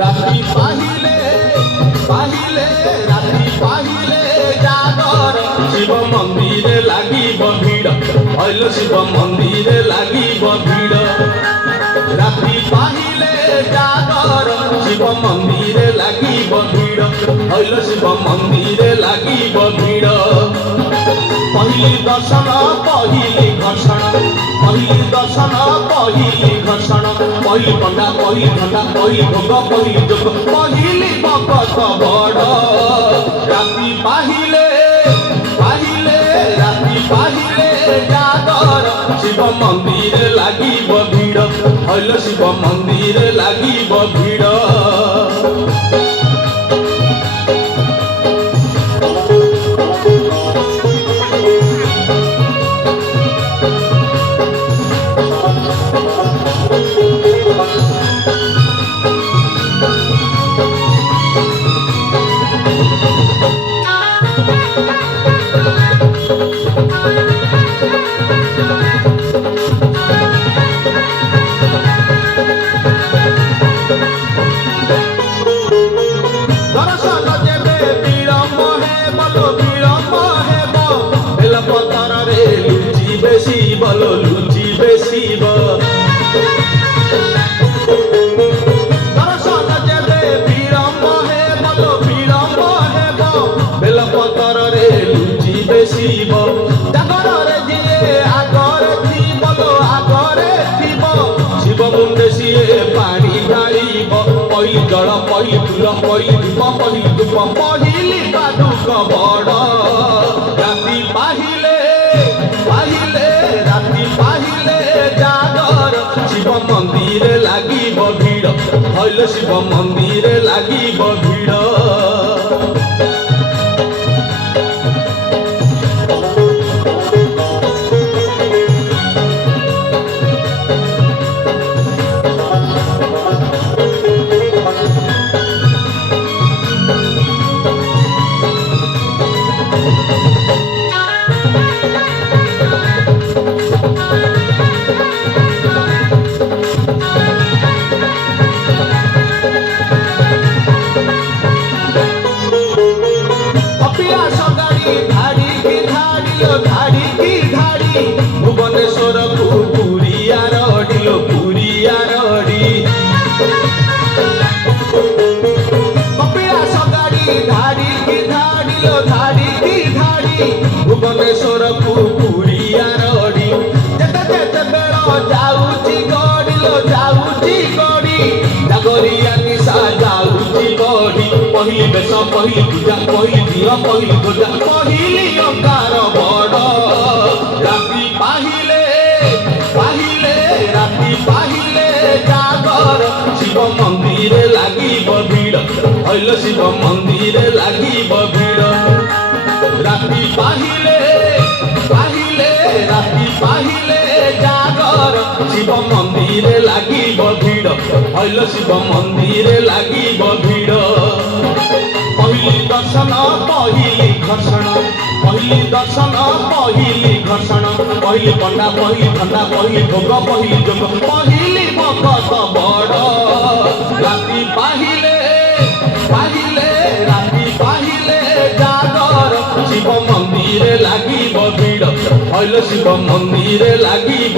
রাতি পাহিলে পাহিলে রাতি পাহিলে জাগর শিব মন্দিরে লাগিব ভিড় হইল শিব মন্দিরে লাগিব ভিড় রাতি পাহিলে জাগর শিব মন্দিরে লাগিব ভিড় হইল শিব মন্দিরে লাগিব ভিড় পহিলি দর্শন পহিলি ঘর্ষণ পহিলি দর্শন পহিলি ঘর্ষণ পহিলি পণ্ডা পহিলি ঘণ্টা পহিলি ভোগ পহিলি যোগ পহিলি ভকত বড় রাতি পাহিলে পাহিলে রাতি পাহিলে জাগর শিব মন্দিরে লাগিব ভিড় হইল শিব মন্দিরে লাগিব ভিড় বলো লুচি বেশি দর্শন যেবে বিড়ম্ব হে বলো বিড়ম্ব হেব বেলপতর রে লুচি বেশি জাগরে যিয়ে আগরে থিব তো আগরে থিব শিব মুন্ডে সিয়ে পানি ঢালিব পহিলি জল পহিলি ফুল পহিলি ধূপ পহিলি ধূপ পহিলি পাদুক বড় রাতি পাহিলে পাহিলে রাতি পাহিলে জাগর শিব মন্দিরে লাগিব ভিড় হইল শিব মন্দিরে লাগিব ভিড় ভুবনেশ্বর পুরিয়ার অডিল পুরিয়ার অডি কপিলাস গাড়ি ধাড়ি কি ধাড়িল ধাড়ি কি ধাড়ি ভুবনেশ্বর পুরিয়ার অডি যেতে যেতে বেড় যাউছি গড়িল যাউছি গড়ি জাগরিয়া নিশা যাউছি গড়ি পহিলি বেশ পহিলি পূজা পহিলি দিও পহিলি গোজা পহিলি অঙ্গার বড় রাতি পাহিলে পাহিলে রাতি পাহিলে জাগর শিব মন্দিরে লাগিব ভিড় হইল শিব মন্দিরে লাগিব ভিড় রাতি পাহিলে পাহিলে রাতি পাহিলে জাগর শিব মন্দিরে লাগিব ভিড় হইল শিব মন্দিরে লাগিব ভিড় পহিলি দর্শন পহিলি ঘর্ষণ পহিলি দর্শন পহিলি ঘর্ষণ পহিলি পণ্ডা পহিলি ঘণ্টা পহিলি ভোগ পহিলি যোগ পহিলি ভকত বড় রাতি পাহিলে পাহিলে রাতি পাহিলে জাগর শিব মন্দিরে লাগিব ভিড় হইল শিব মন্দিরে লাগিব